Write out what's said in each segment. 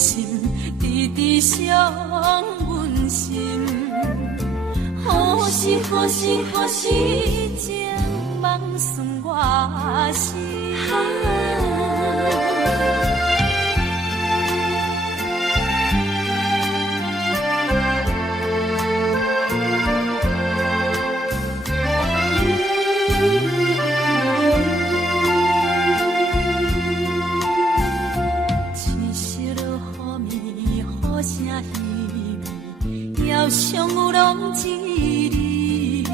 心，直直伤阮心。何时何时何时，情梦算我心。要相有拢一字，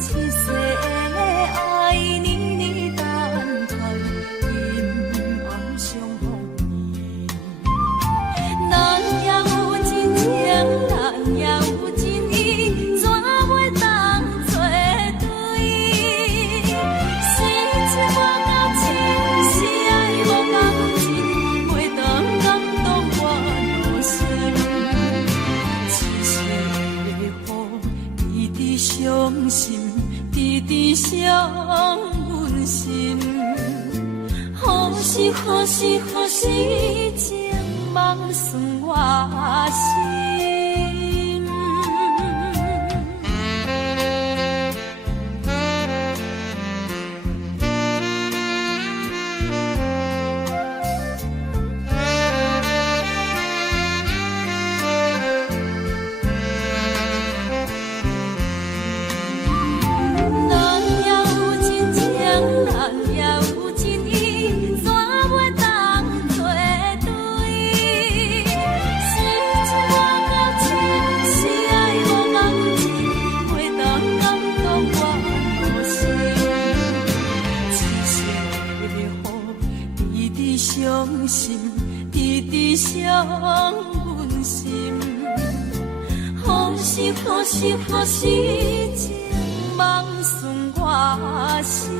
七岁的爱年年等待，阴暗相逢面。咱也有真情，咱也有真意，怎会当作对？是情无够深，是爱无够真，袂当感动我内心。伤心，直直伤阮心。何时何时何时，情梦算我心。伤心，直直伤阮心。何时何时何时，情梦算我心。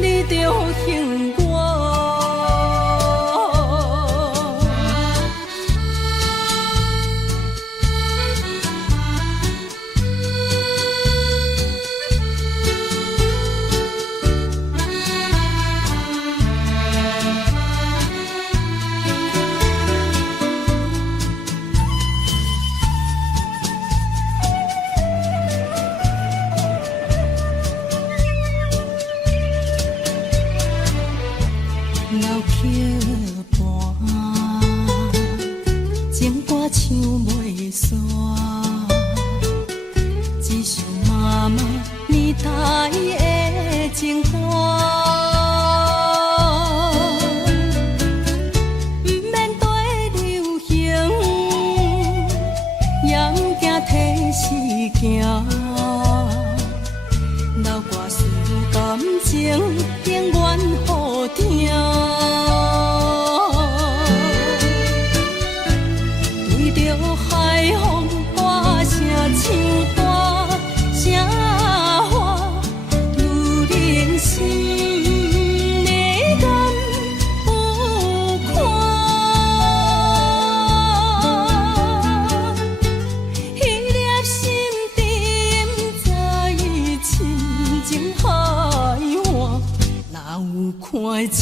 你着恨我。不免对流行，情永远好听。对着海风大声唱大声话，女人心的甘有看？彼粒心沉在深情海岸，哪有看清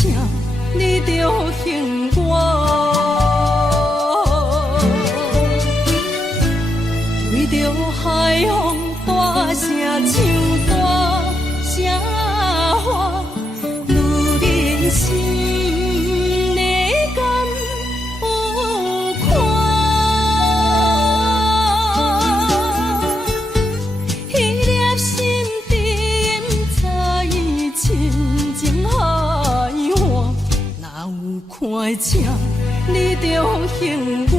你着恨我？对着海风大声唱大声话，女人心的甘有看？彼粒心沉在深情海岸，哪有看清你着恨我？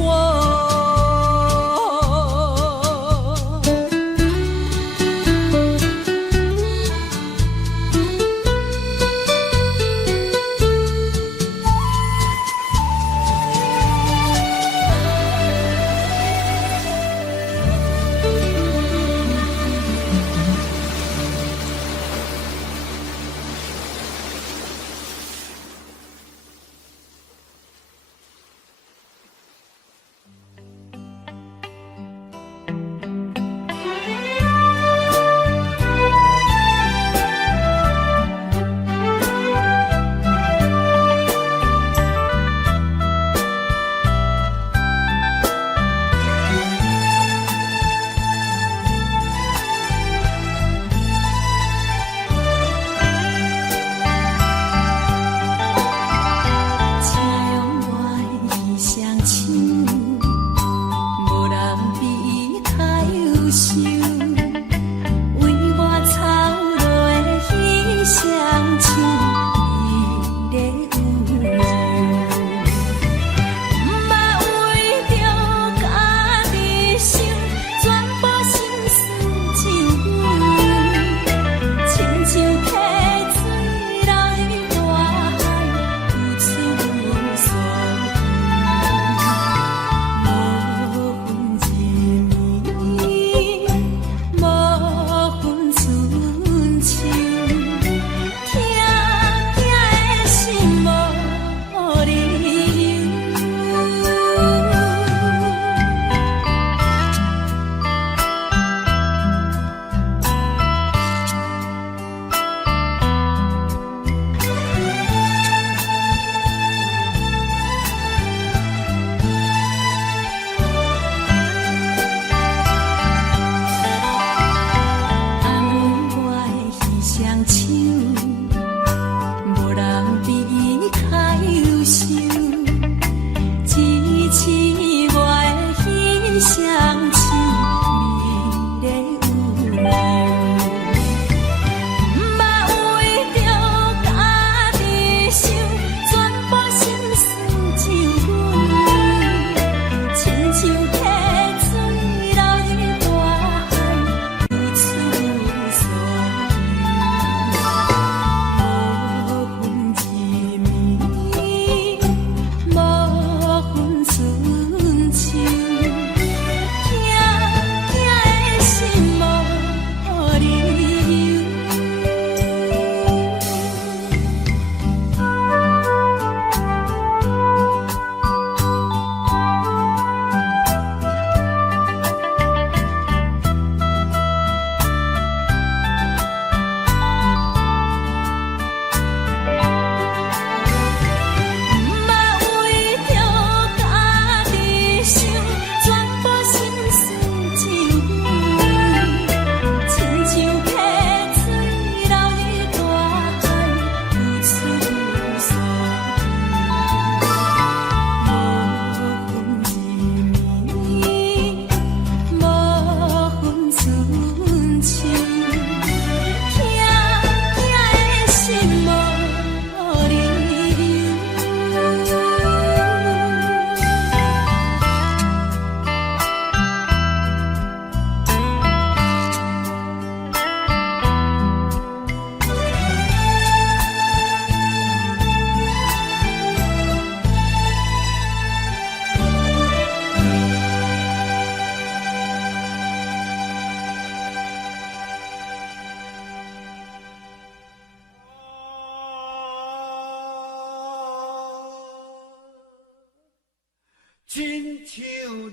像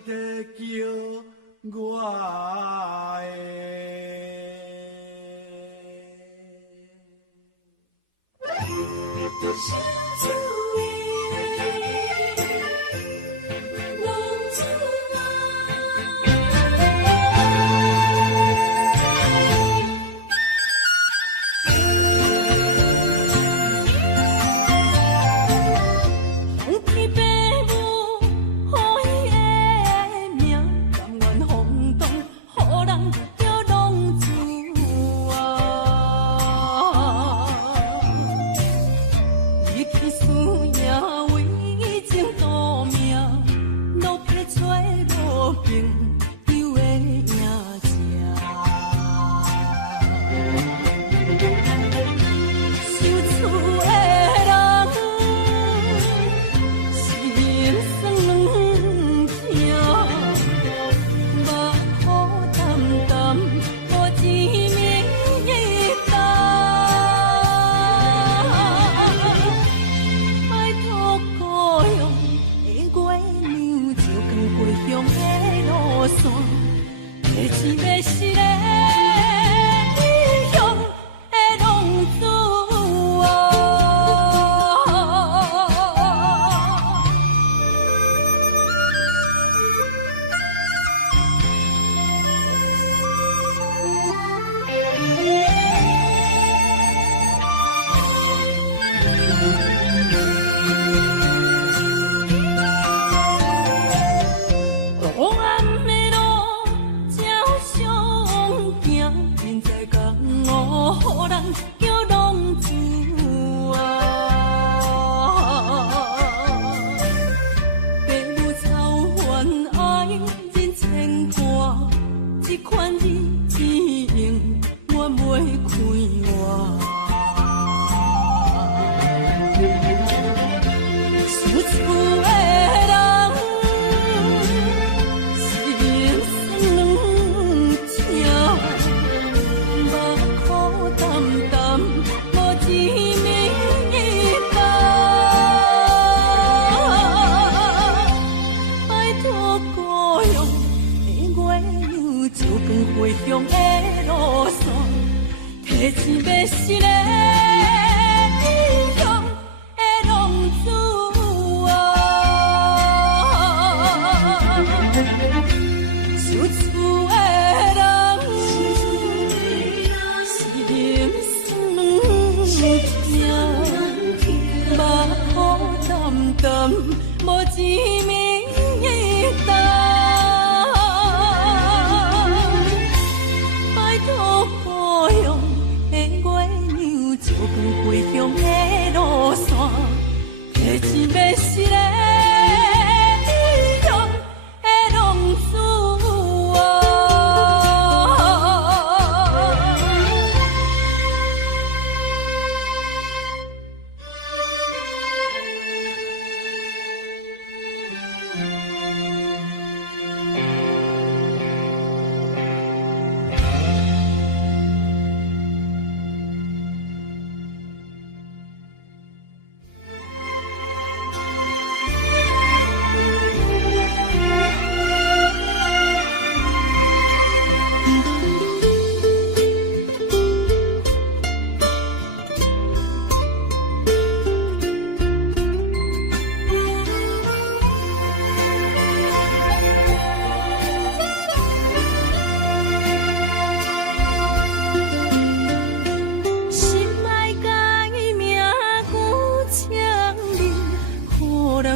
在叫我的。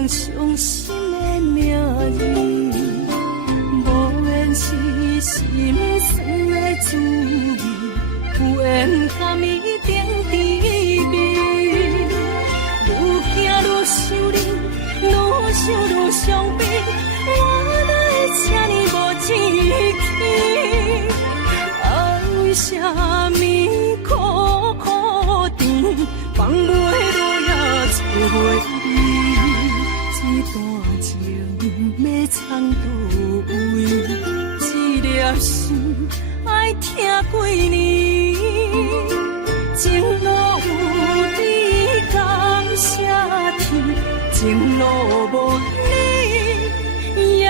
伤心的名字，无免是心酸的滋味，有缘甘伊定滋味。愈行愈想你，愈想愈伤悲，我哪会这呢无志气？啊，为啥么苦苦甜，放袂落也找袂你？这段情要藏倒位？一粒心爱听几年，情路有你感谢天，情路无你也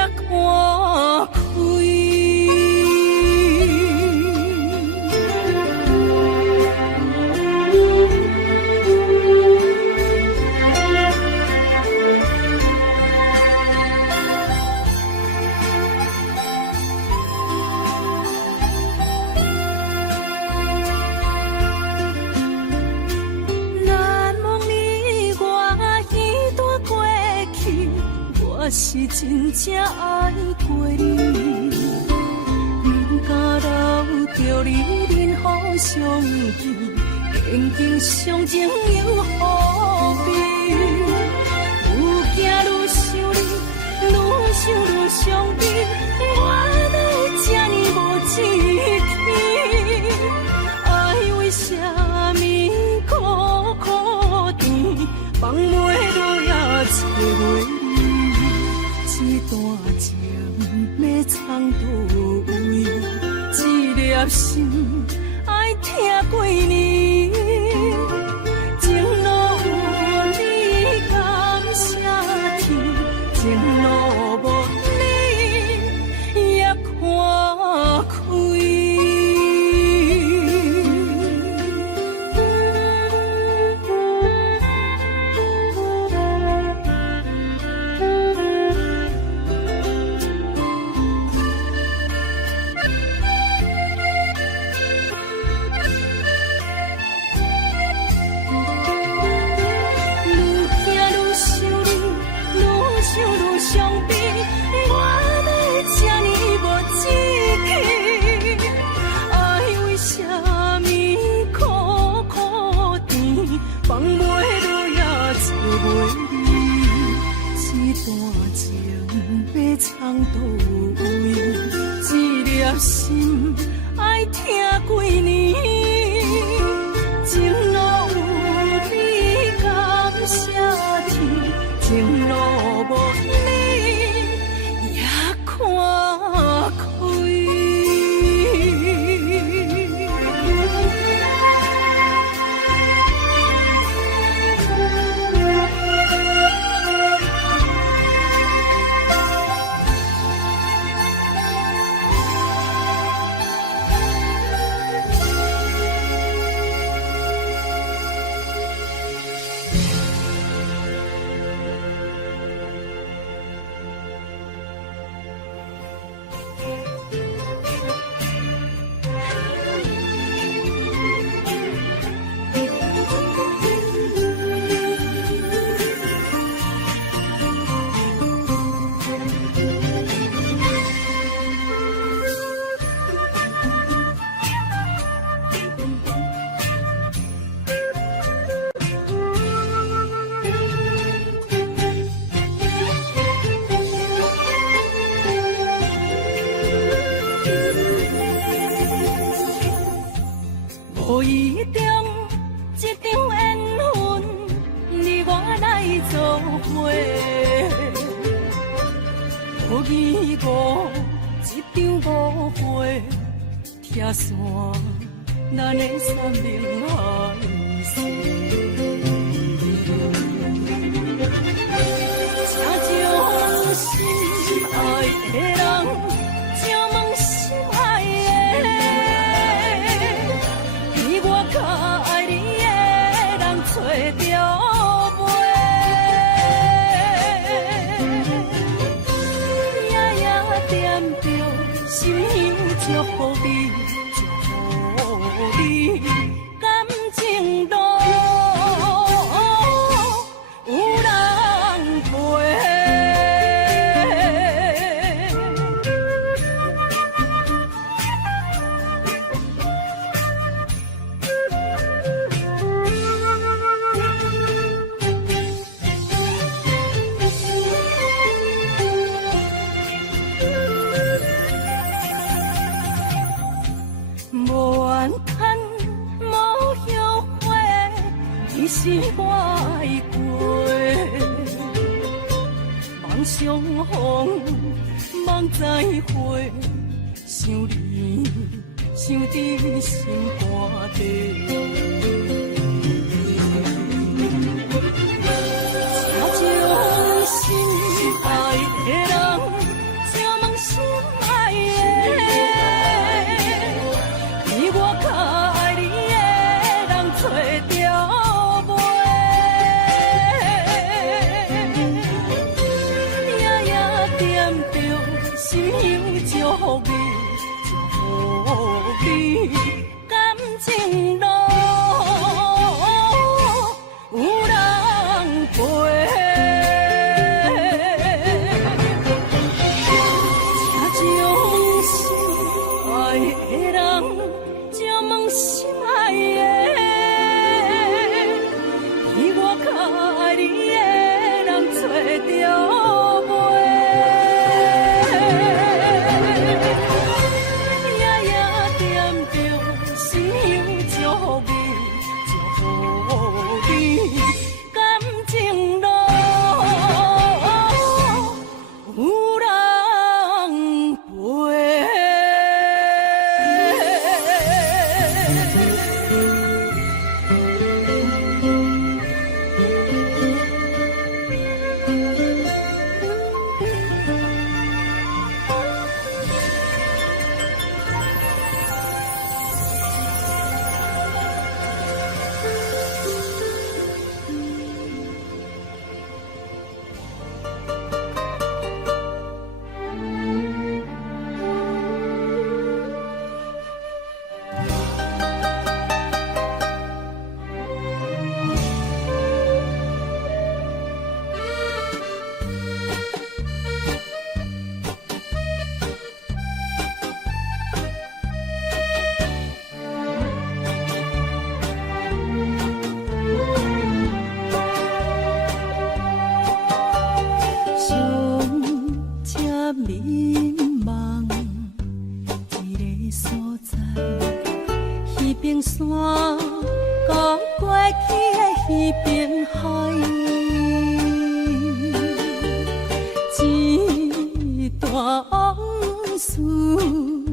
过你，不敢留着你任何相见，曾经相情又何必？愈行愈想你，愈想愈伤悲，我哪会这呢无志气？爱为什么苦苦甜，放袂落也找袂你？这段情要藏倒位？这粒心爱听几年？情路有你感谢天，情路无你也看开。藏倒位？这粒心爱听几年？情路有你感谢天，情路无你也看开。无意中一场缘分，你我来做伙。无义无一场误会，拆散咱的三明海誓。请将心爱的人，请问心爱的。我甲爱你的人找着袂，夜夜惦着心香祝福你，祝福你感情路有人陪。是我的过，梦相逢，梦再会，想你，想伫心肝底。请将心爱的人，请问心爱的，你我甲爱你的人找着。心香祝福你，祝福你感情路紧望一个所在，彼边山，讲过去的彼边海，一段往事毋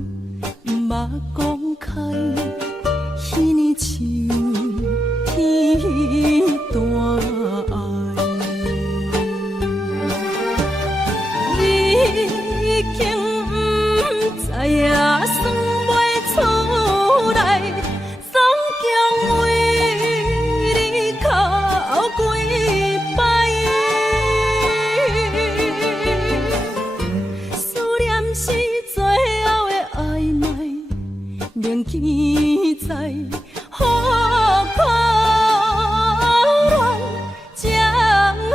捌讲开，彼年像天大爱。已经不知影算袂出来，总共为你哭几摆。思念是最后的暧昧，铭记在好可恋江海。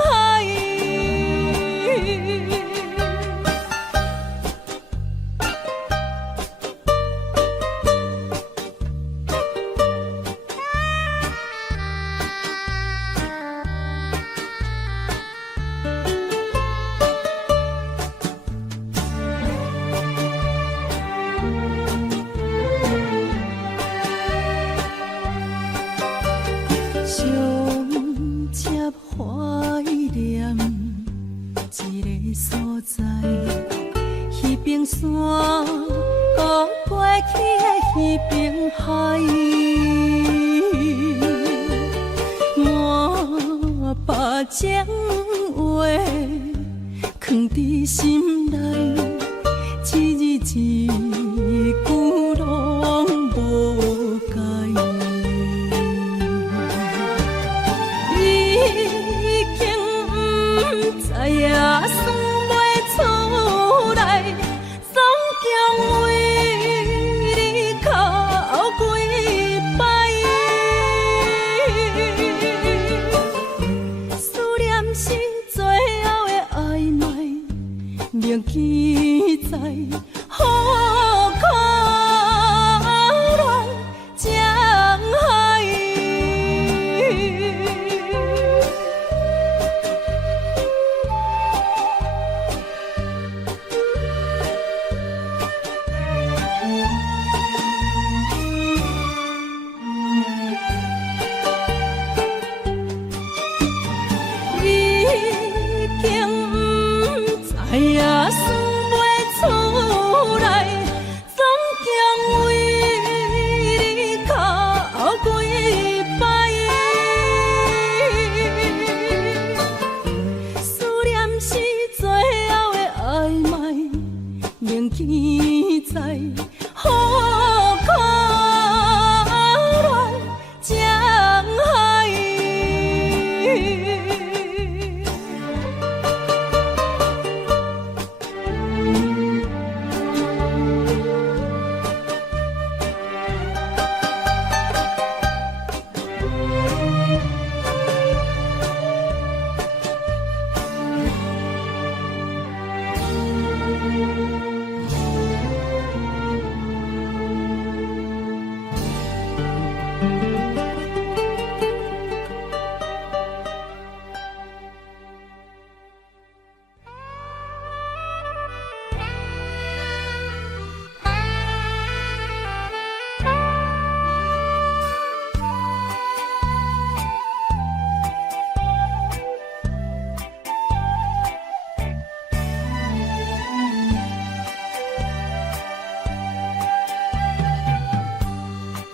相接怀念一个所在，彼边山，讲过去的彼边海，满把情话藏伫心内，一字一句拢无改。已经不知影算袂出来，总共为你哭几摆。思念是最后的暧昧，铭记在好可恋江海。已经不知影算袂出来，总共为你哭几摆。思念是最后的暧昧，铭记在好可恋江海。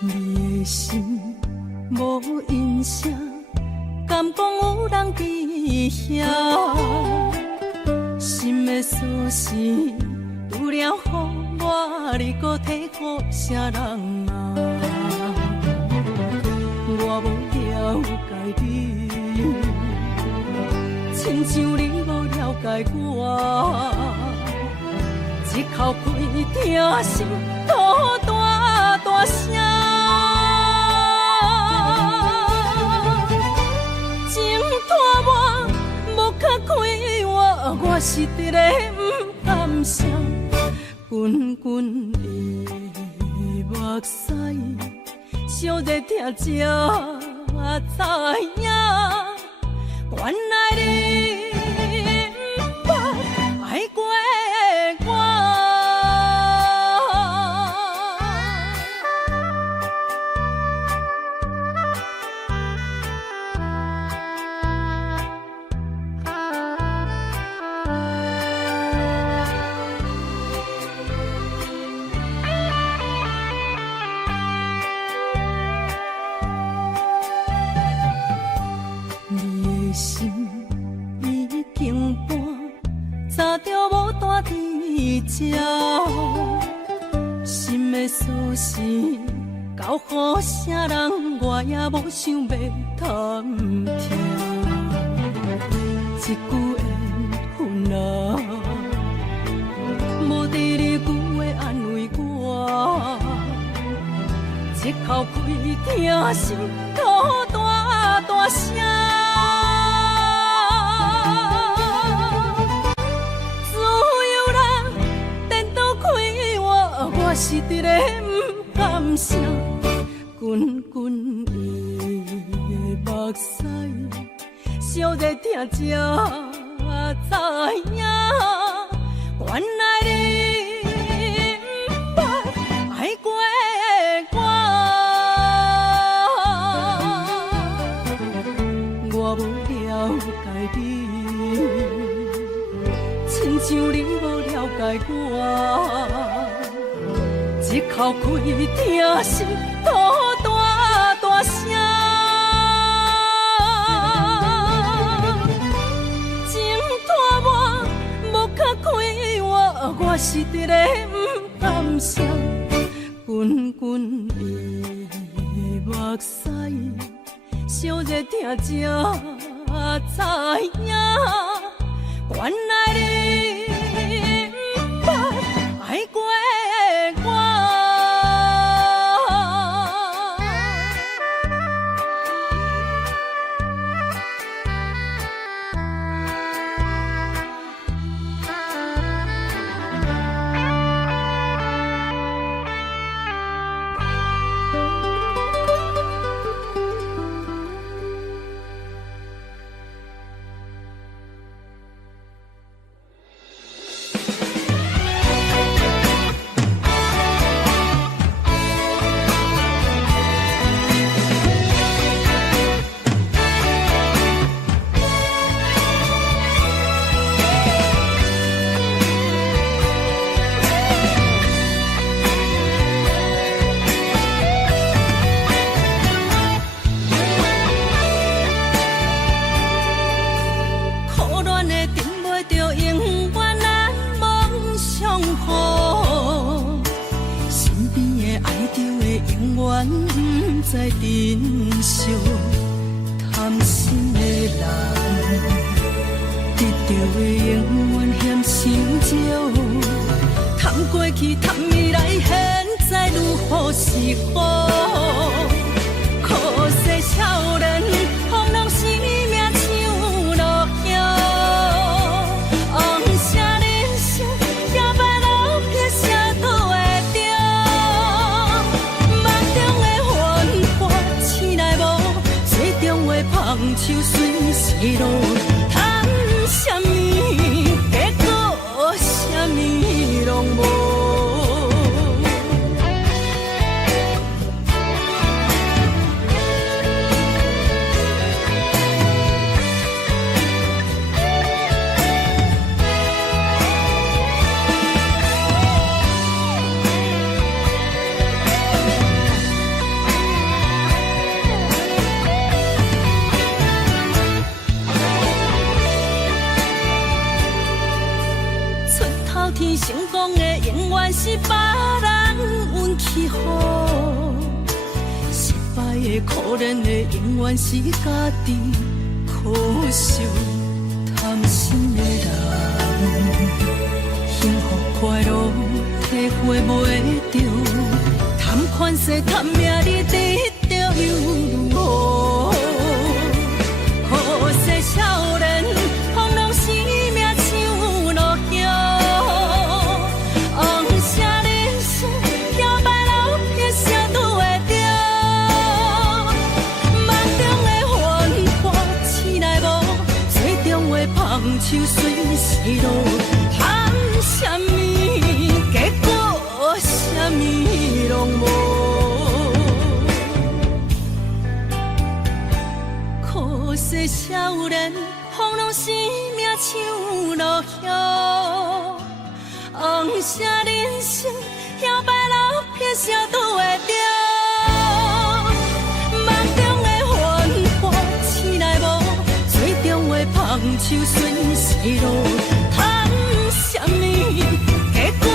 你的心无音声，敢讲有人伫遐？心的锁匙除了予我，你搁摕予啥人啊？我无了解你，亲像你无了解我，一口气疼心吐大大声。我是直个不甘心，滚滚的目屎，烧热疼才知影，原来你不捌爱过我。心的锁匙交予啥人，我也无想要探听。一句缘分啊，无第二句话安慰我。一口气听心吐大大声。我是伫咧不甘声，滚滚伊的目屎，烧热听才知影，原来你不捌爱过我无了解你，亲像你无了解我。一口气听心吐大大声，情拖我无较开我是伫咧不甘声，滚滚伊的目屎，烧热听才知影，原来你不捌爱过。在珍惜贪心的人，得到的永远嫌伤少。贪过去，贪未来，现在如何是好？可惜少年放浪生命像落叶，红色人生也歹路撇啥都会着。梦中的繁华醒来无，水中的芳树随时落。贪什么，结果什么拢无。天成功的永远是别人运气好，失败的可怜的永远是家己苦受。贪心的人，幸福快乐体会袂着，贪款势贪名利得到又如何？可惜少年放浪生命像落叶。芳树随时落，贪什么，结果什么拢无。可惜少年放浪生命像落叶，红色人生摇摆路撇啥都会着。芳树随时落，贪什么，结果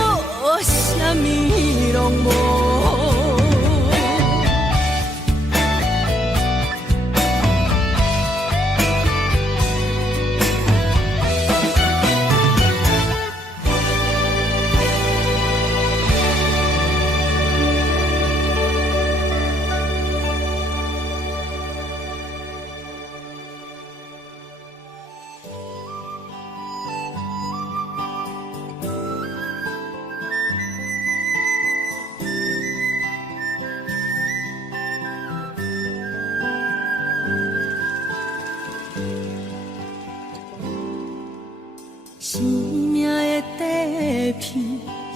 天，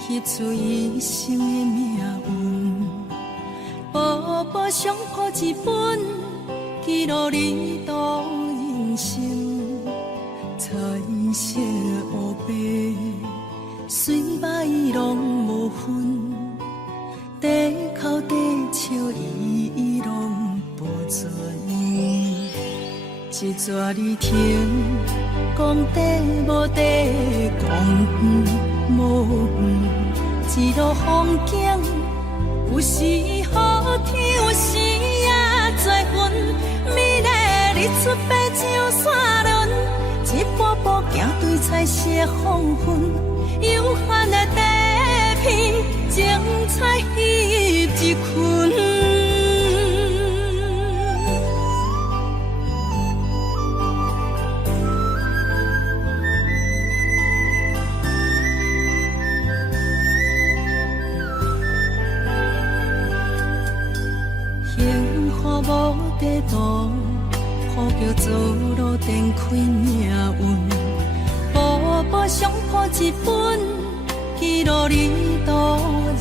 翕出一生的命运。步步相谱一本，记录你度人生。彩色黑白，水歹拢无分，地哭地笑伊拢保存。一纸字听，讲地无地，讲远无远，一路风景，有时好天，有时也多云。美丽日出白鸟山轮，一步步行对彩色黄昏，悠闲的地片，精彩翕一群。无地图，呼叫做路电开命运。步步相谱一本，记录你度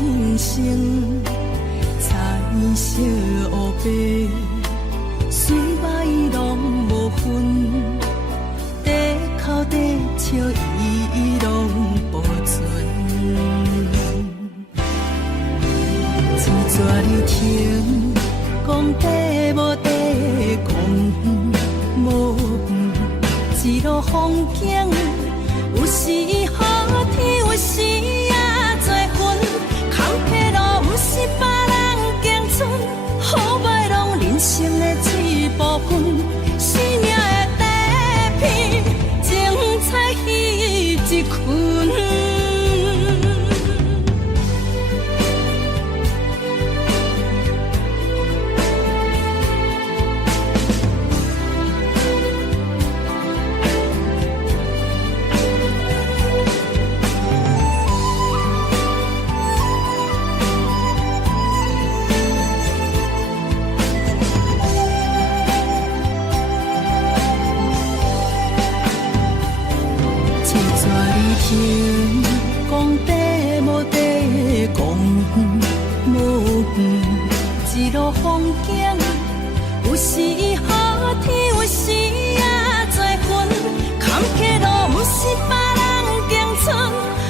人生。彩色黑白，水歹拢无分，地哭地笑伊拢保存。一纸字听，讲地无地，讲远无远，一路风景，有时好天，有时也多云。坎坷路不是别人行出，好歹拢人生的一部分。生命的底片，精彩翕一群。听，讲地无地，讲远无远，一路风景，有时好天，有时也多云。坎坷路不是别人行出，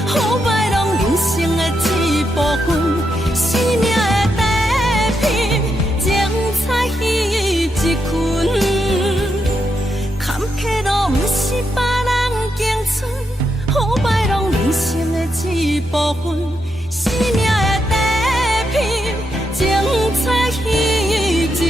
好歹拢人生的一部分。生命的底片，精彩翕一群。坎坷路不是别人行出，好歹拢人生的一部分。生命的底片，精彩翕一群。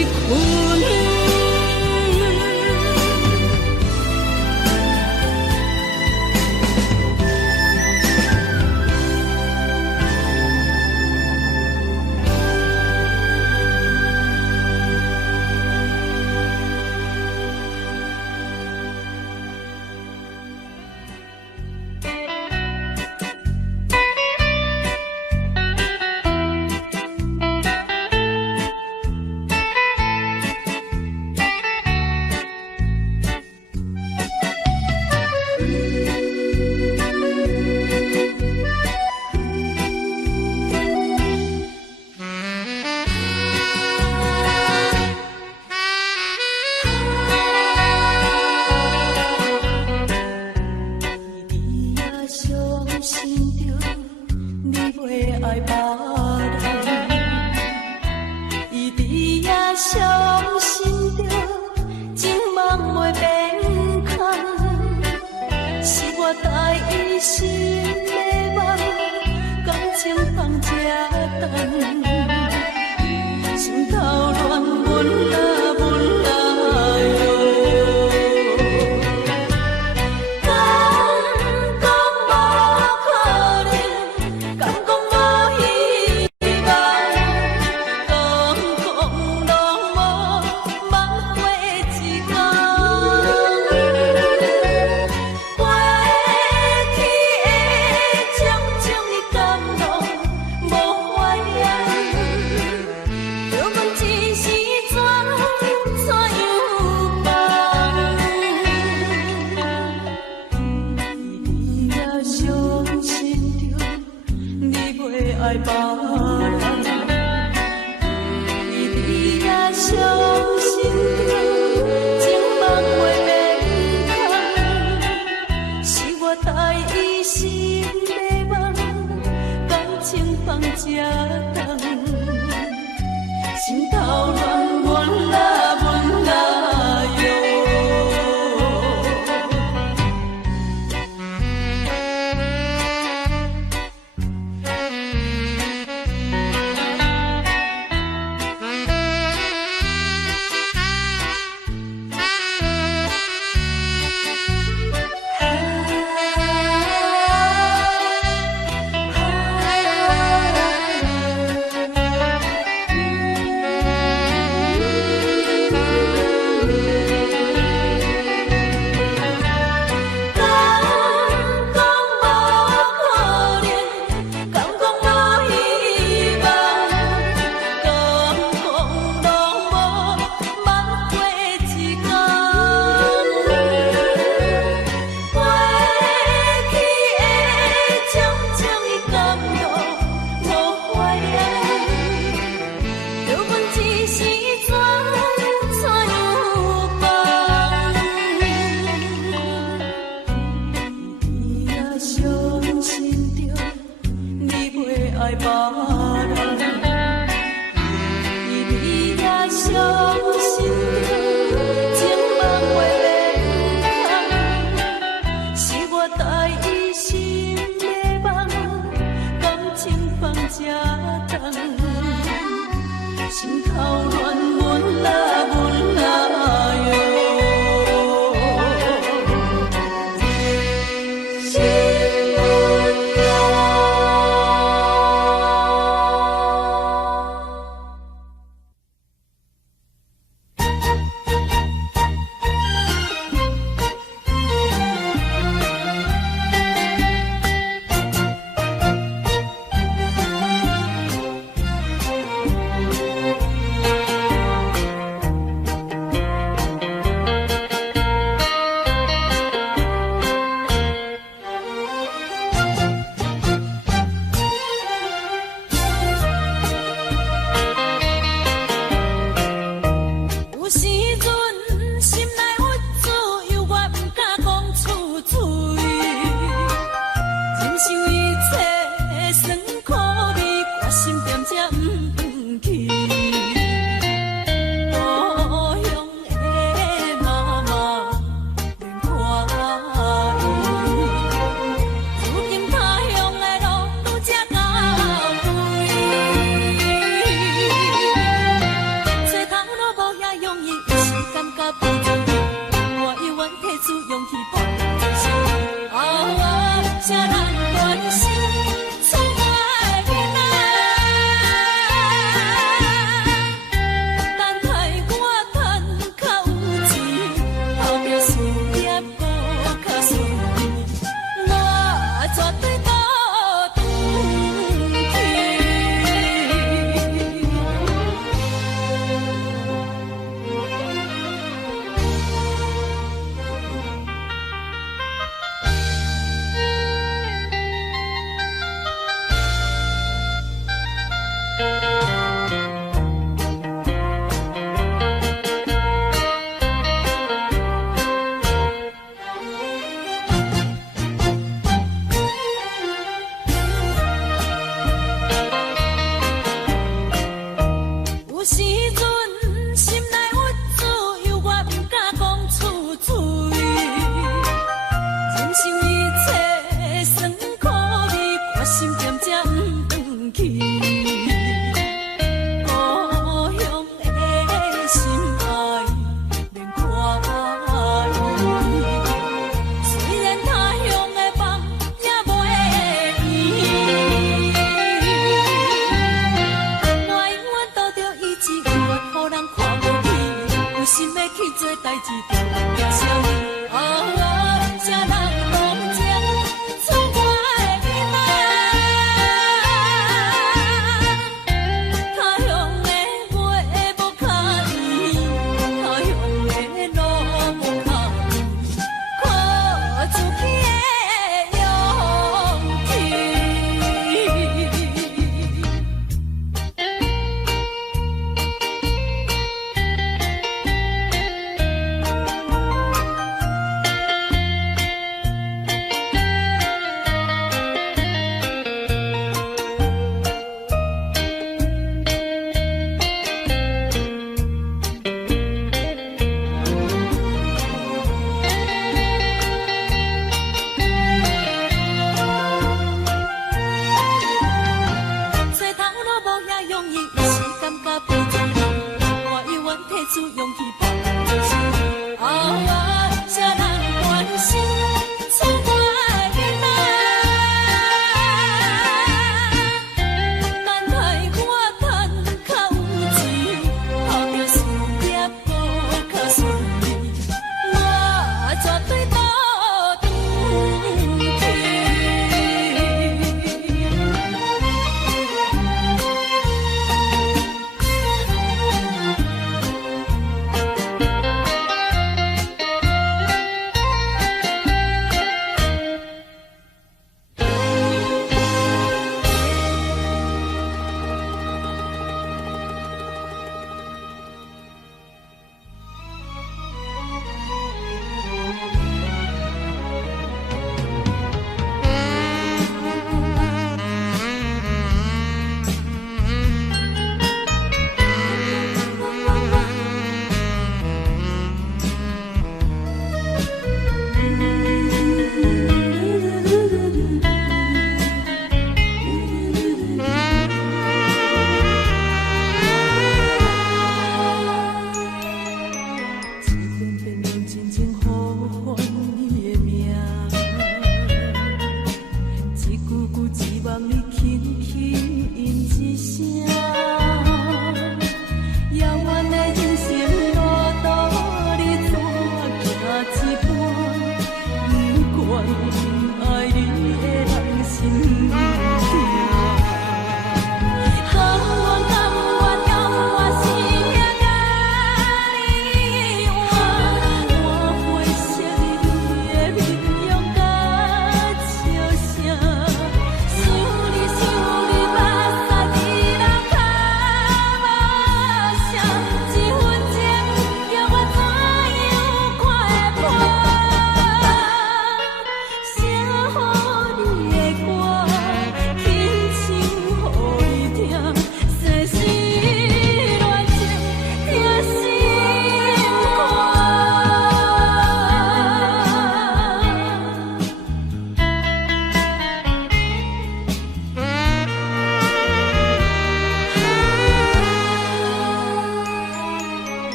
爱别人，你也伤心着，情梦话免空，是我待伊心迷惘，感情放这重，心头乱阮啦哟。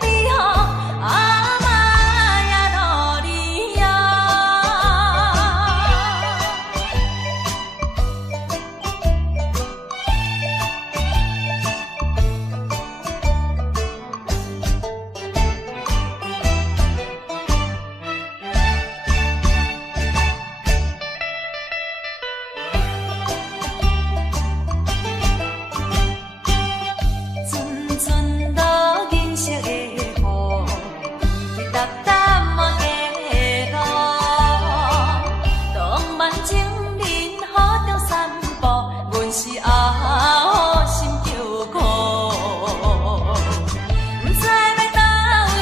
美好，阿妈呀路里呀。阵阵落银色的雨，滴滴答答满街路。当万情人雨中散步，阮是后心叫苦。不知要倒位，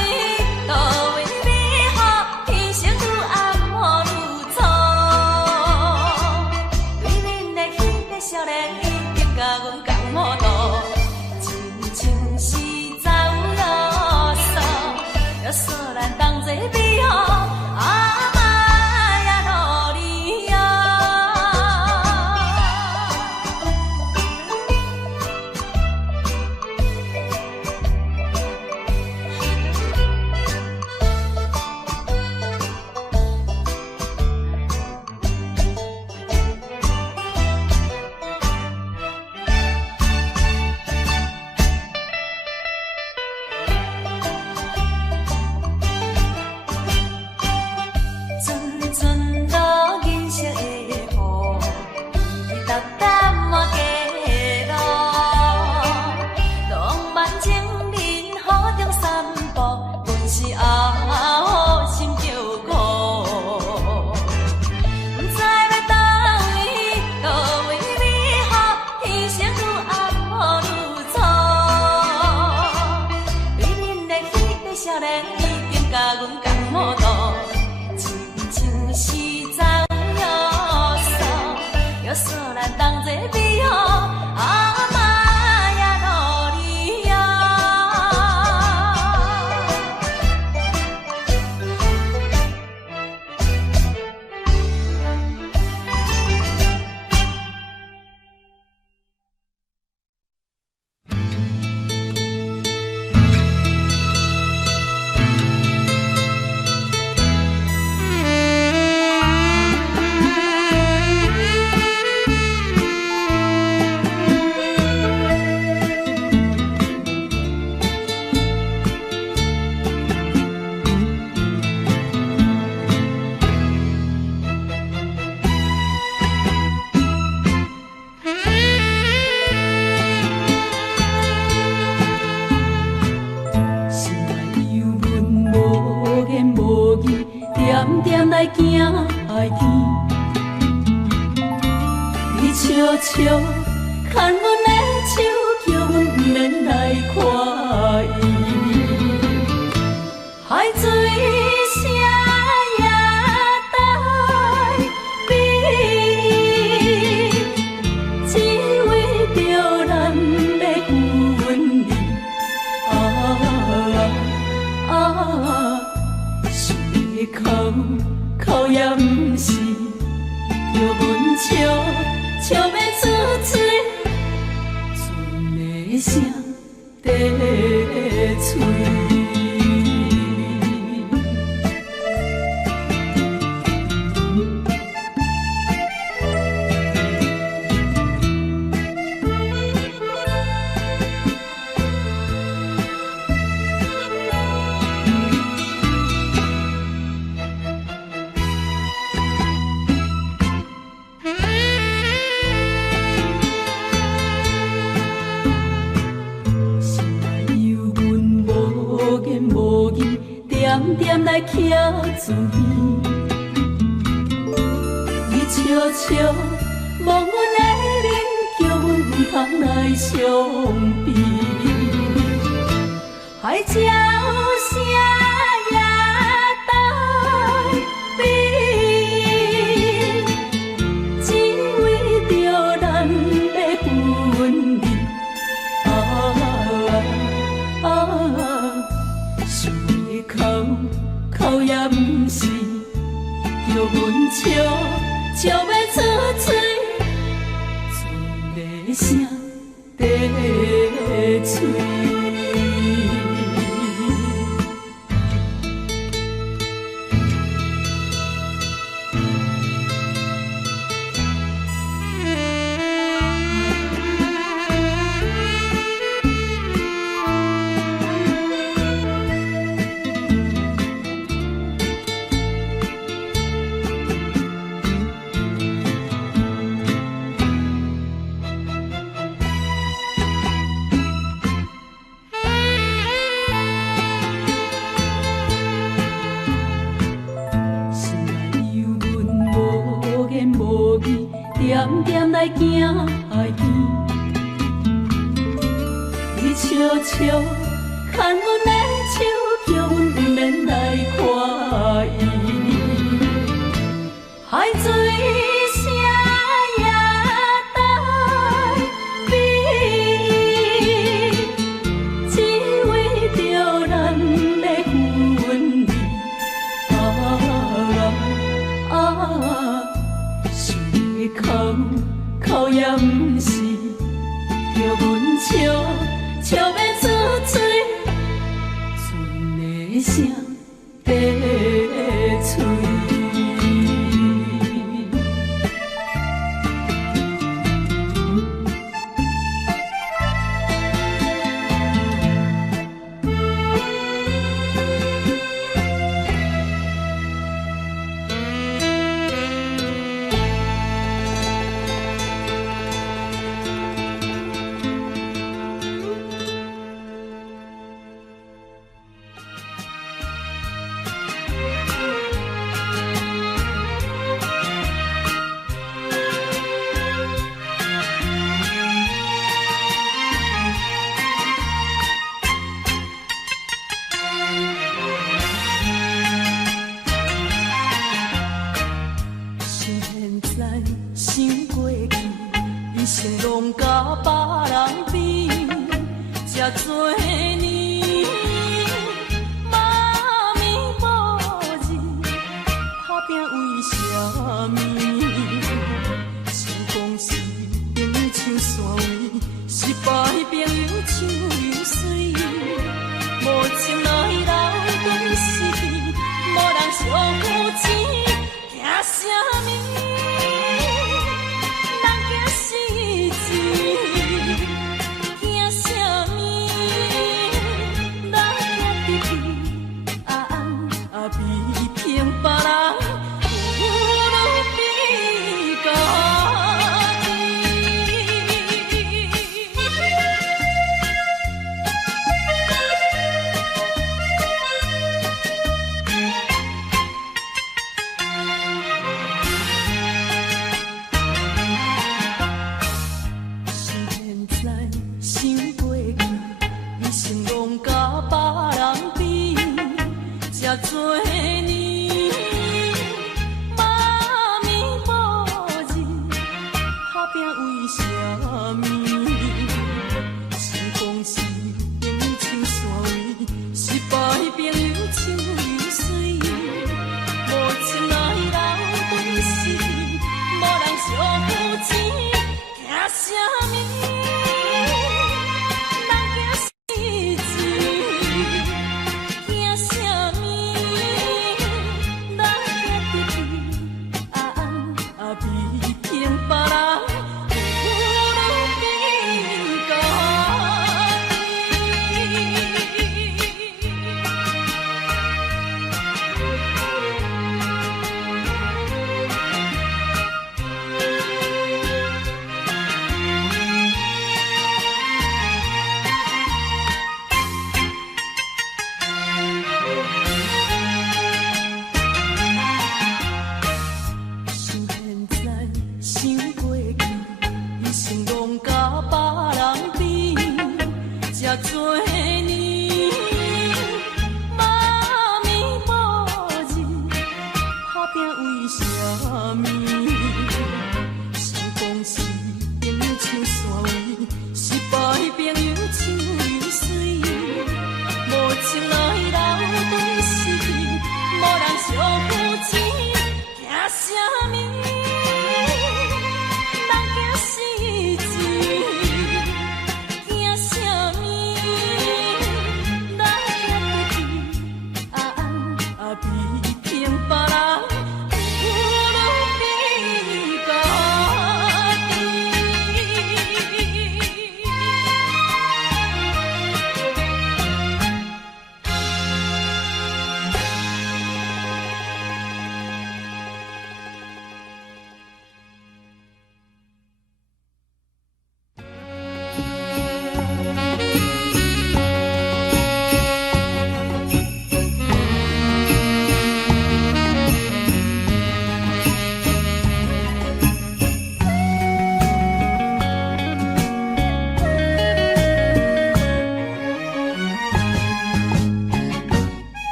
倒位美好，天色愈暗雨愈粗。对恁的迄个少年已经甲阮共糊涂。像是走约束，约束咱同齐美好，阿妈呀路里呀。阵阵落银色的雨，滴滴答答满街路。当万情人雨中散步，阮是后心叫苦。不知要倒位美好，天色愈暗雨愈粗。对恁的迄个少年已经甲阮共糊涂。像是走约束，约束咱同齐美好，阿妈呀路里呀。心内忧闷无言无语，点点来行爱见。你悄悄牵阮的手，叫阮不免来看伊。海水声也带美，只为着咱要分离。想要哭也不是，叫阮笑要出嘴，船的声在嘴。点点来倚注意，你悄悄望阮的脸，叫阮唔通来伤悲。海鸟声也带美，只为着咱要分离。想要哭也不是，叫阮笑要出嘴，船的声在嘴。点点来行远，你悄悄牵阮的手，叫阮不免来看伊。海水声也带美，只为着咱的分离。心的哭也不是，叫阮笑要出嘴，剩的声白嘴。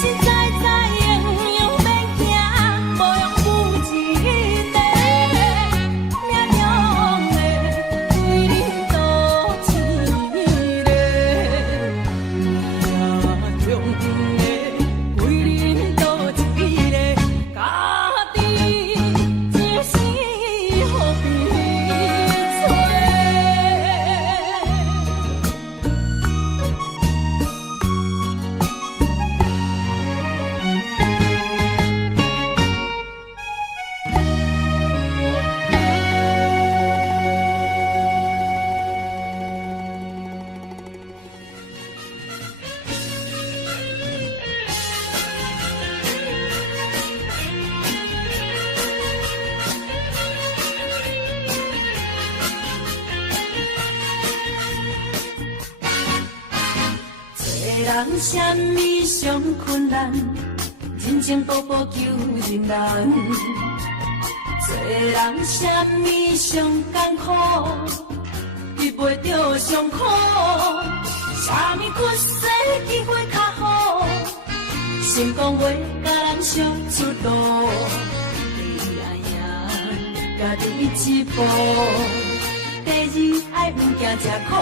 实在在用免惊，无用有一个，命中的为你多一个，命中的为你多一个，家己就是何必找？做人什么上困难，人情步步求人难。做人什么上艰苦，比袂着上苦。啥物屈世机会较好，成功袂甲咱相出路。第一爱赢家己一步，第二爱毋惊吃苦。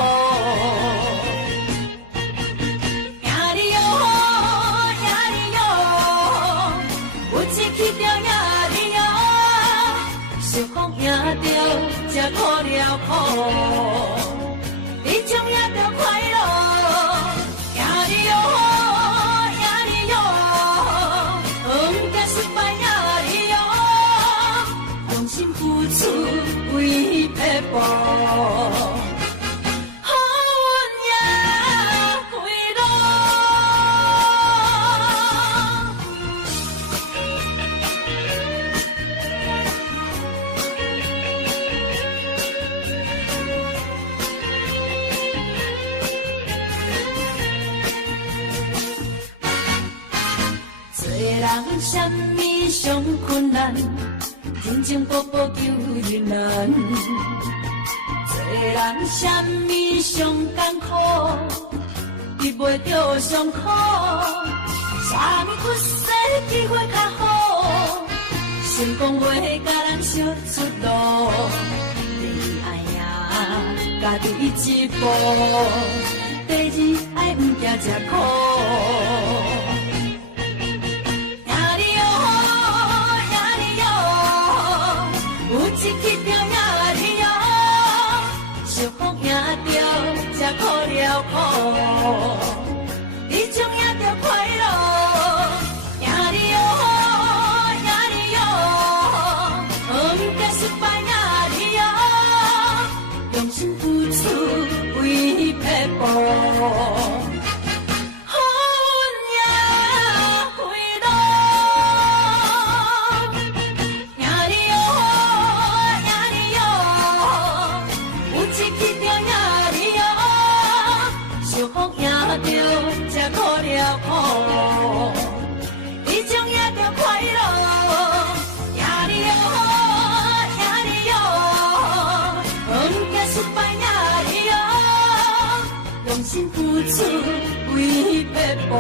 赢着才苦了苦，你总也着快乐。赢你哦，赢你哦，毋惊失败赢你哦，用心付出为彼步，好运也开路。人什么上困难，人情步步求人难。做人什么上艰苦，比袂着上苦。啥物屈世机会较好，成功袂甲咱相出路。第一爱赢家己一步，第二爱毋惊吃苦。一起着赢你哦，惜福赢着才苦了苦，你总也着快乐。赢你哦，赢你哦，毋惊失败赢你哦，用心付出为彼步。才苦了苦，你总也着快乐。赢你哦，赢你哦，毋惊失败赢你哦，用心付出为彼步。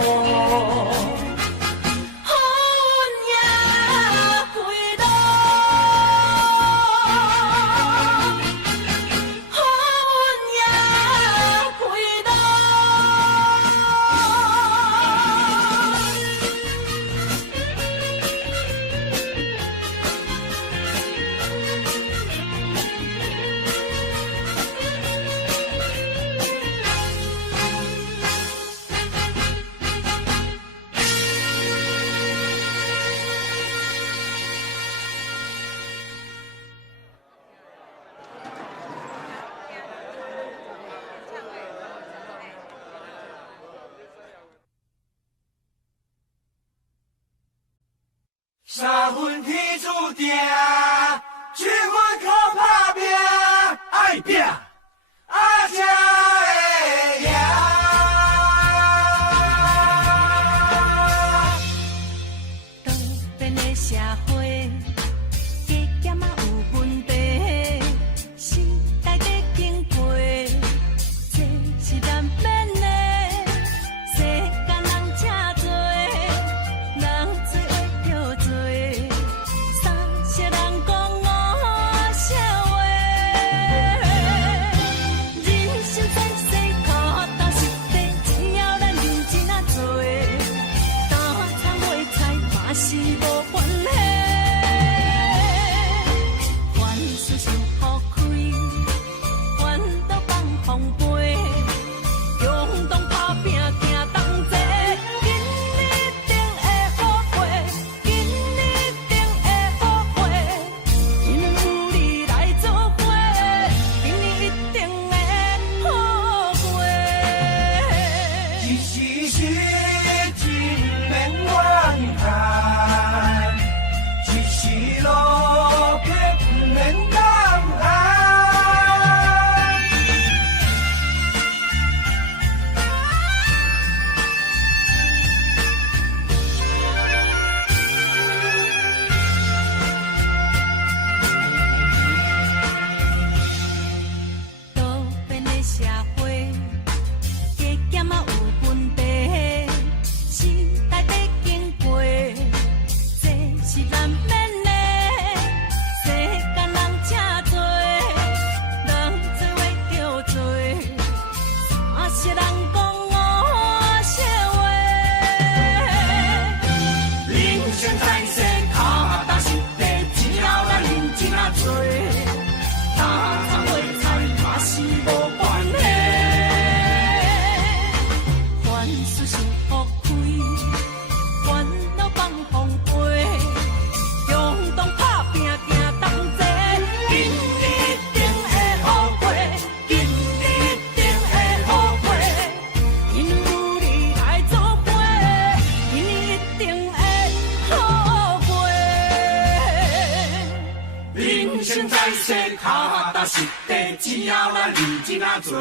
世脚踏实地，只要咱认真啊做，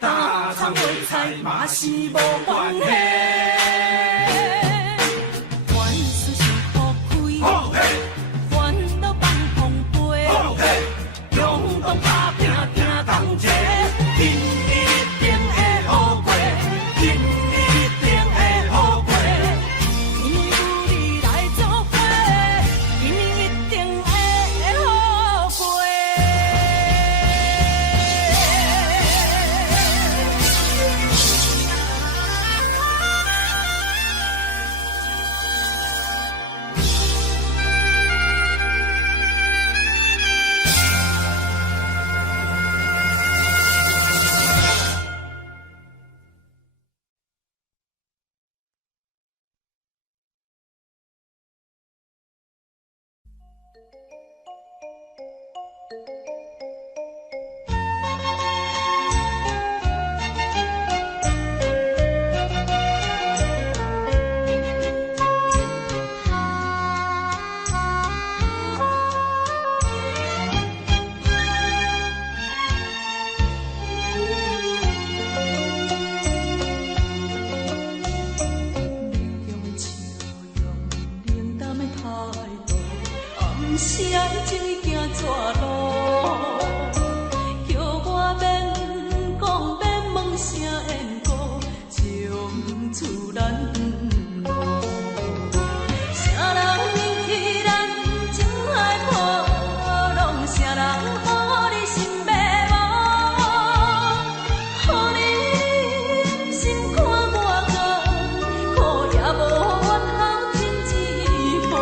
打苍卖菜嘛是无关系。凡事想好开，好嘿，烦恼放空飞，好嘿，勇动打拼拼同齐，今日一定会好过，今日一定会好过。今年有你来作伙，今年一定会好过。声情行绝路，叫我免讲免问声缘故，从此咱不老。啥人引起咱情海波浪？啥人予你心迷惘？予你心看我讲，苦也无怨后真寂寞。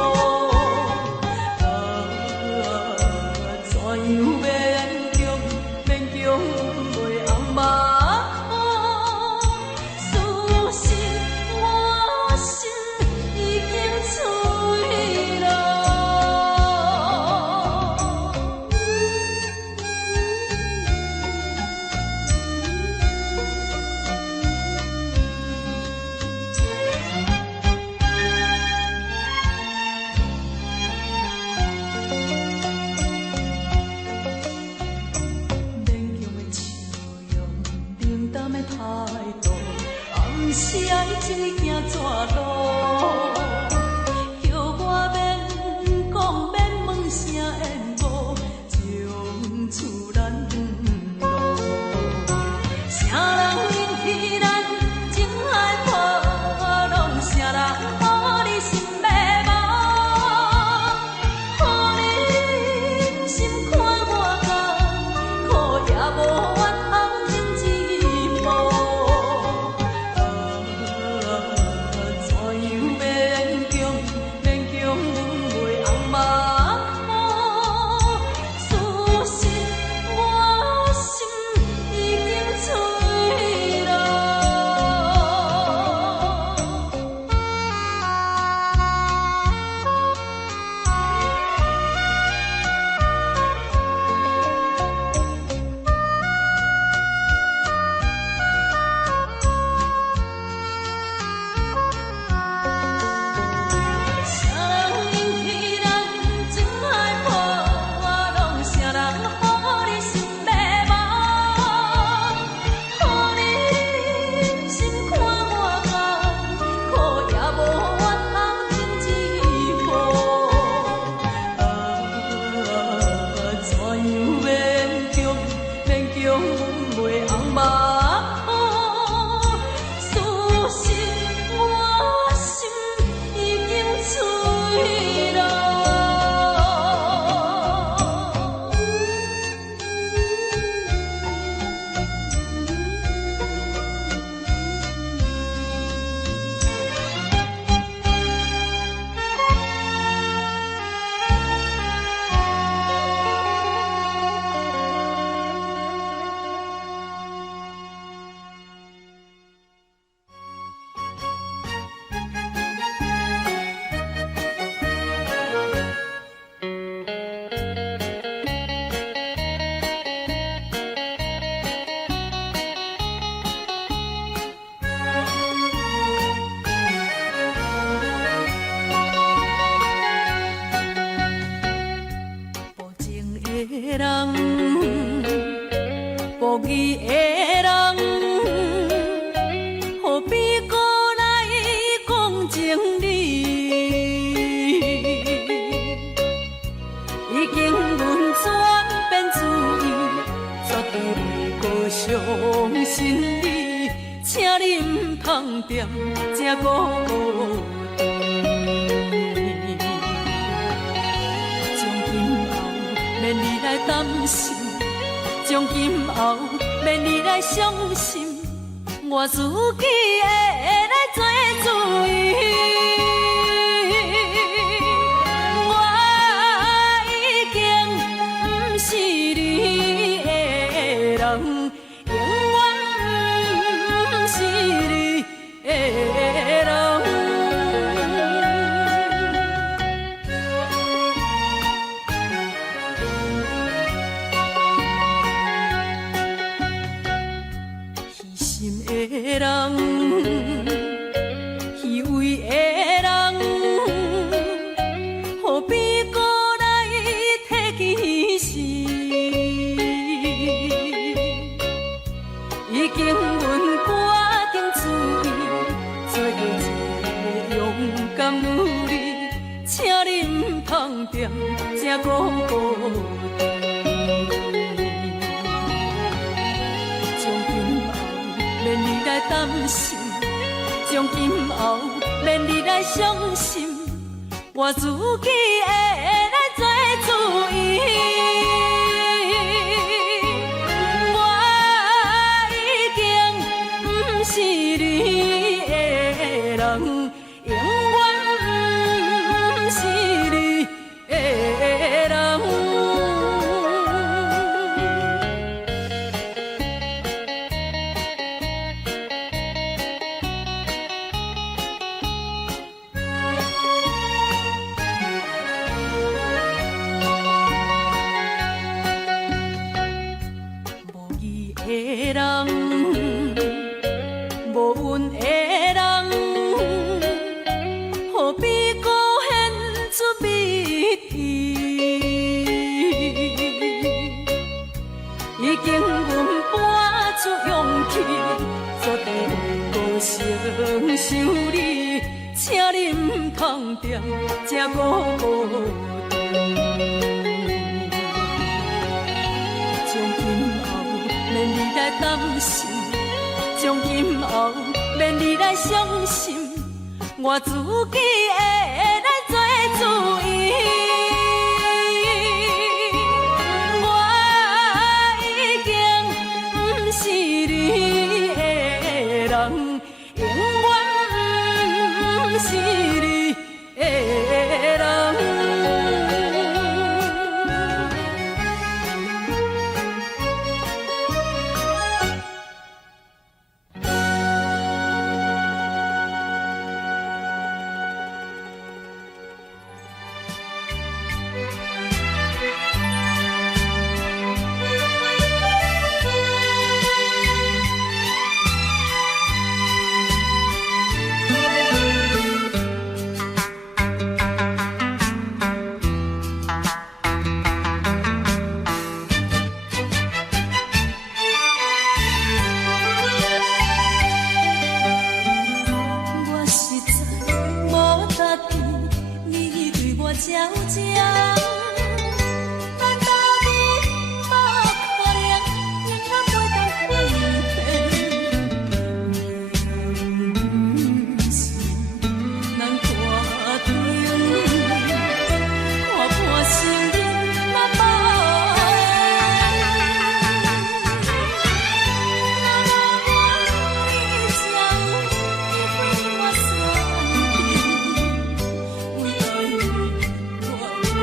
才孤单。从今后免你来担心，从今后免你来伤心，我自己会来做主意。我已经不是你的人，永远不是你的人。虚心的人，虚伪的人，何必搁来提起时？已经阮决定主意，做一个勇敢女儿，请你唔通惦这孤单。从今后免你来担心，从今后免你来伤心，我自己会来做主意。我已经不是你的人，永远不是你的人。无义的人，无运的人，何必搁显出美丽？已经阮搬出勇气，绝对无成想你，请你唔通惦这孤单。从今后免你来担心，从今后免你来伤心，我自己会来做主意。我已经不是你的人，永远不是你的人。我实在无答气，你对我照照，咱家己无可能，永远袂当分开。是咱决定，看破心人若无我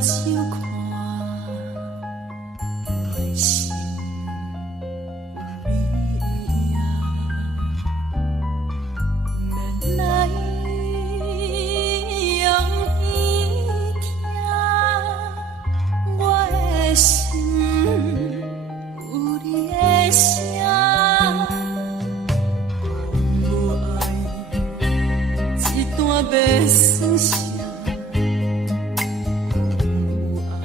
就看，内心有你啊，免来用耳听，我的心有你的声。无爱一段白算啥？有爱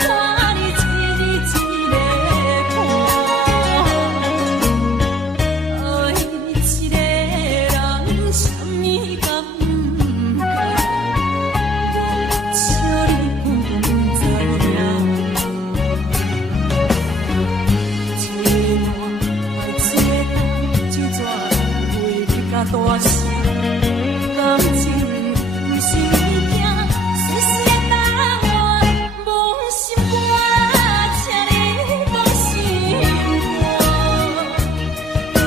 看你一日一个看，爱一个人什么感觉？笑你不知影。一段爱做就怎为你甲大声？感情不是物件，随时会当换。无心肝，请你放心肝。对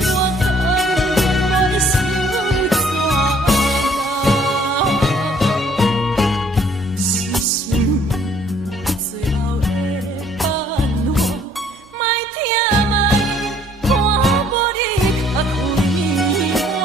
我讲，我心酸。是心最后的办法，莫听莫看无你较开我。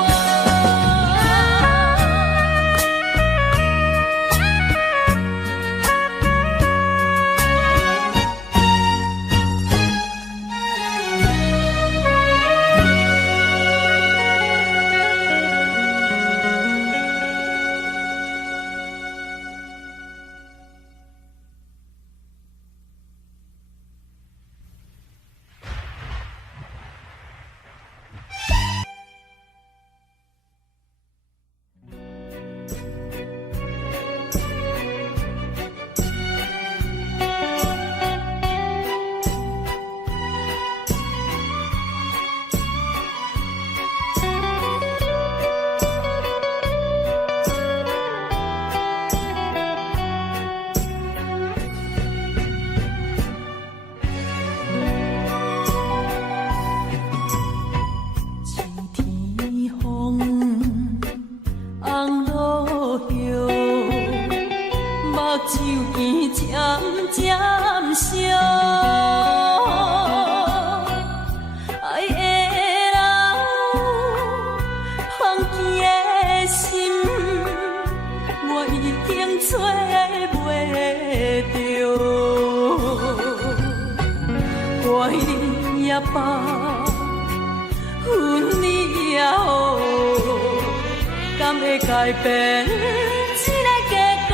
改变一个结果，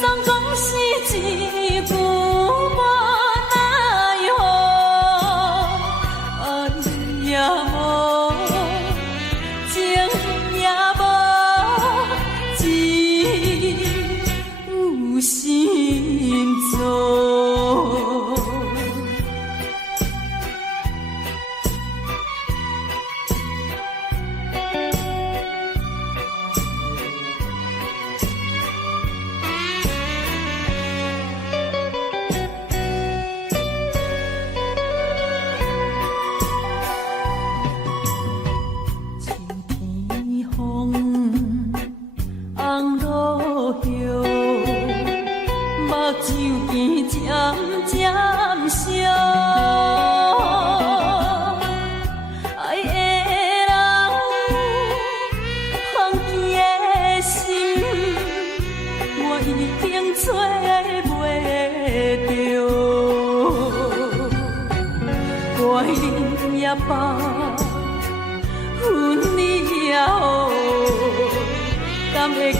总讲是一句无奈何，爱也无，情也无，只有心做。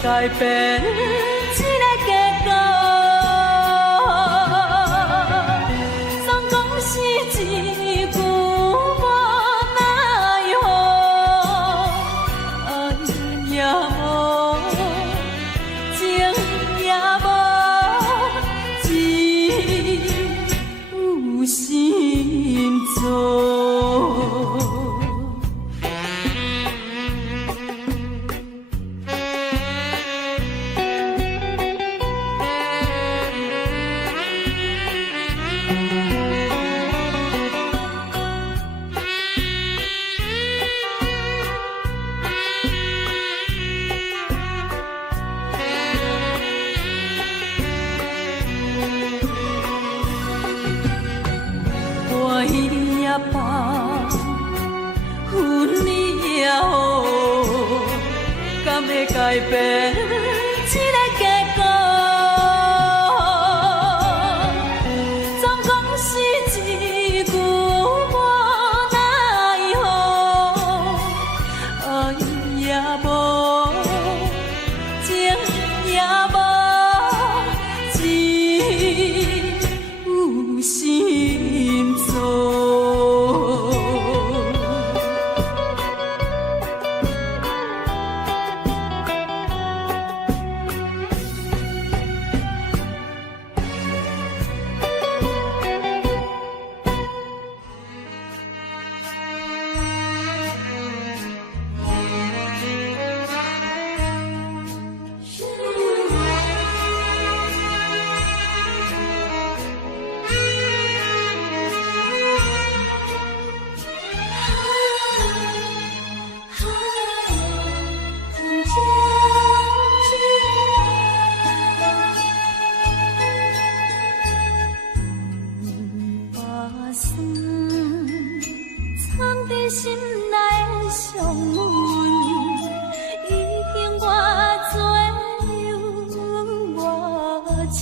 改变一个结果，总讲是一句无奈何，爱也无。念会改变这个结果，总讲是一句无奈何，爱也无，情也无，只有心酸。心内的伤痕，已经我做有我情。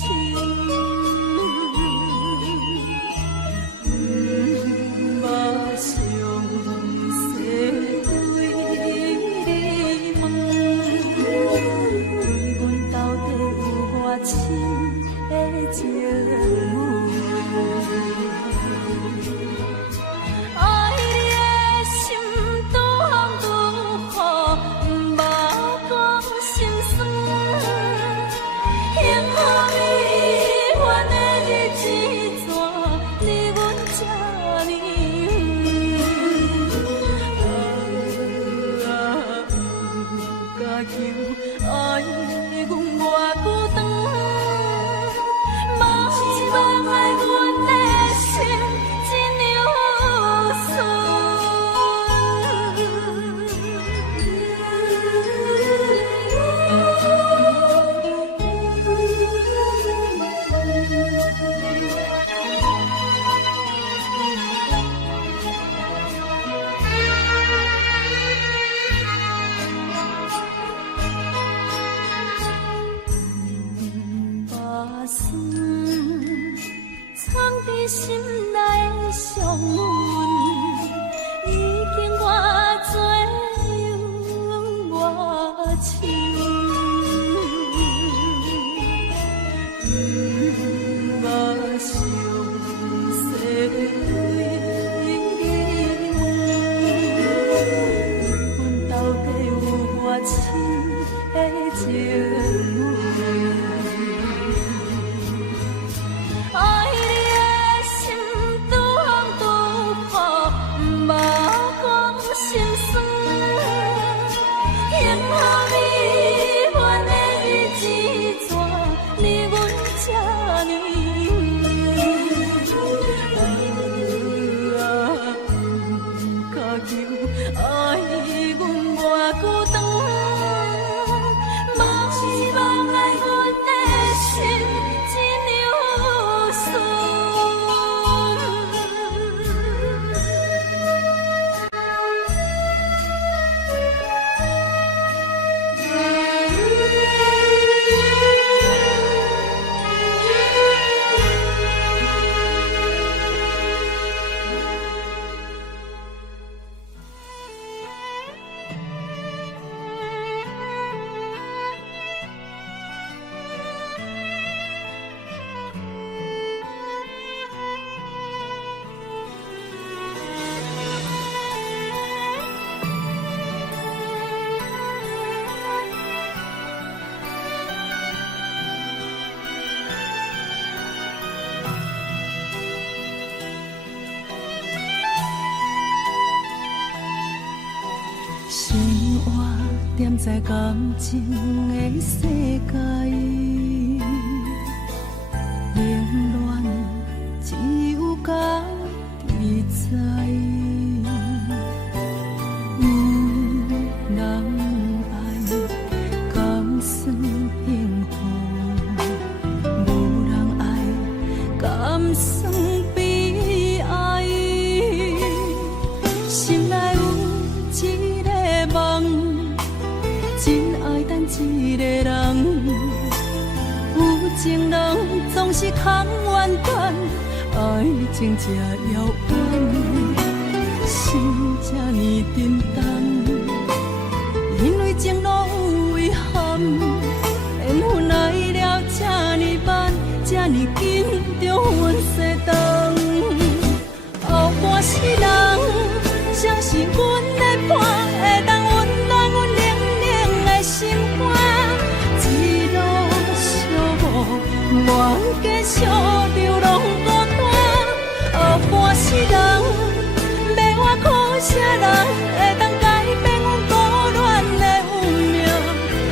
目上细对你问，对阮到底有偌深的情缘？爱阮偌孤单，嘛是望爱阮的心真有顺。心内的伤痕，已经我做有我情。目上细对你问，阮到底有偌深的情缘？爱阮偌孤单，嘛是望爱阮的心真有顺。生活踮在感情的世界，冷暖只有家己知。有人爱，甘算幸福；无人爱，甘算悲哀。心内有一梦，真爱等一个人，有情人总是空怨叹，爱情这遥远，心这呢沉重，因为情路有遗憾，缘分来了这呢慢，这呢紧就分西东。后半世人，相信阮的伴会当温暖阮冷冷的心肝，一路相无，愿继续流浪孤单。后半世人，要我靠啥人会当改变阮孤恋的运命？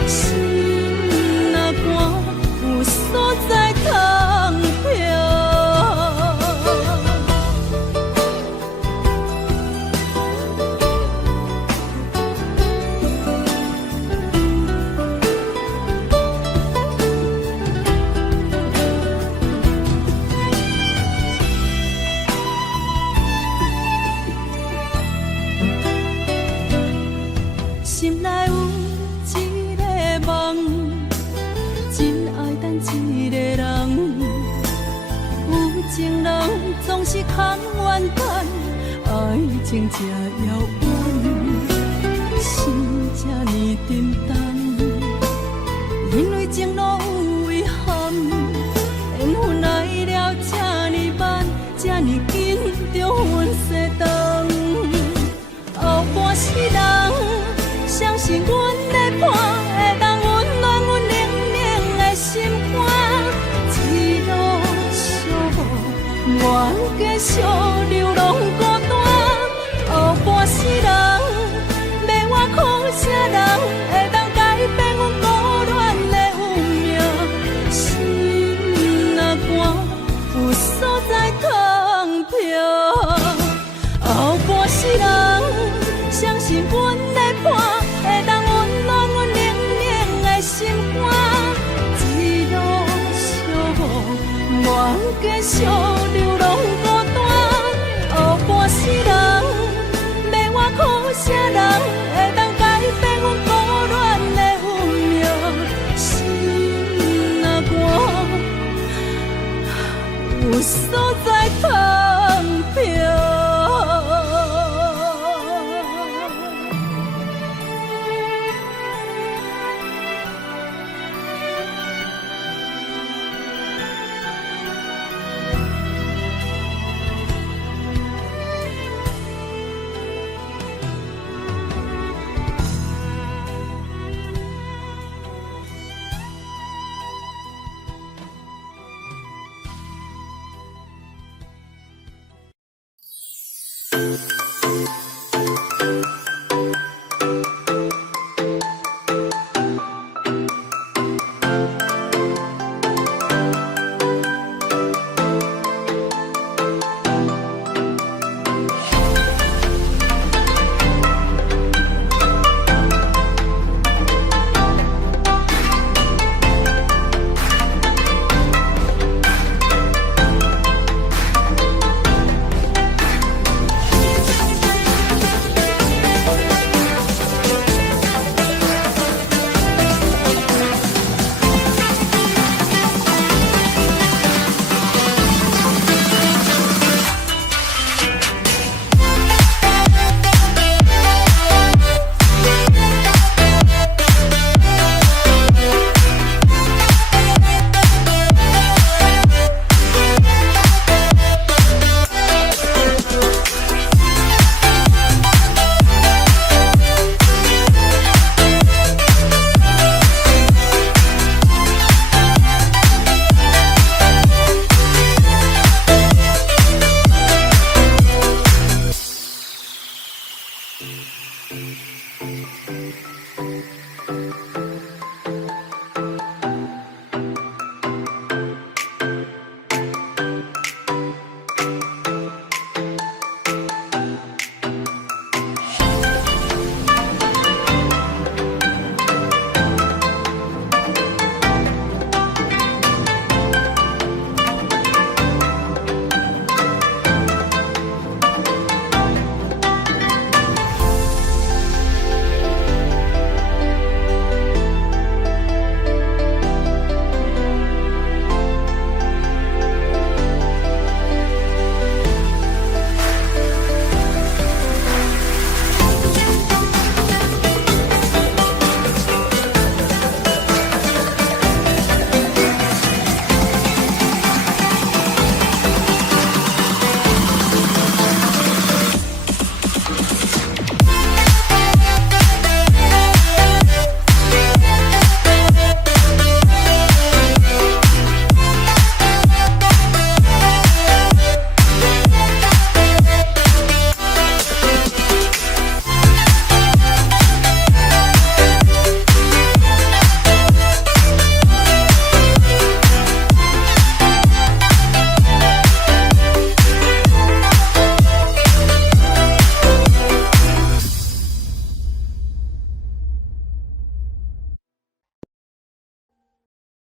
心若寒，有所在通飘。心内有一个梦，真爱等一个人。有情人总是空怨叹，爱情这遥远，心这呢沉重，因为情路有遗憾，缘分来了这呢慢，这呢紧就分西东。后半世人，相信阮的伴会当温暖阮冷冷的心肝，一路相无，愿继续流浪孤单。后半世人，要我靠啥人会当改变阮孤恋的运命？心若寒，有所在通飘。后半世人，相信阮的伴会当温暖阮冷冷的心肝，一路相无，愿继续流浪孤单。后半世人，要我靠啥人会当改变阮孤恋的运命？心若寒，有所在通飘。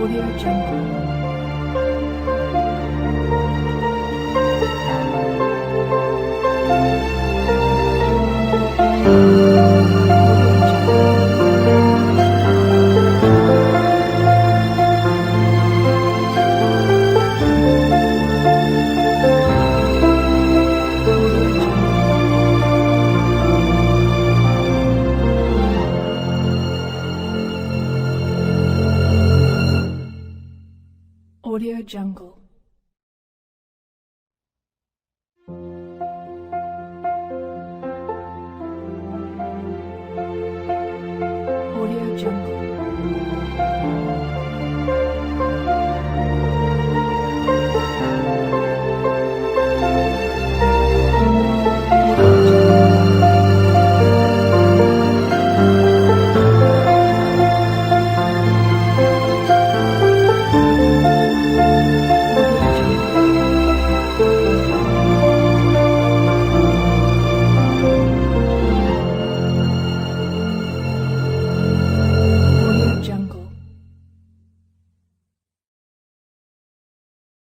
Audio Jungle. Audio Jungle. Audio Jungle.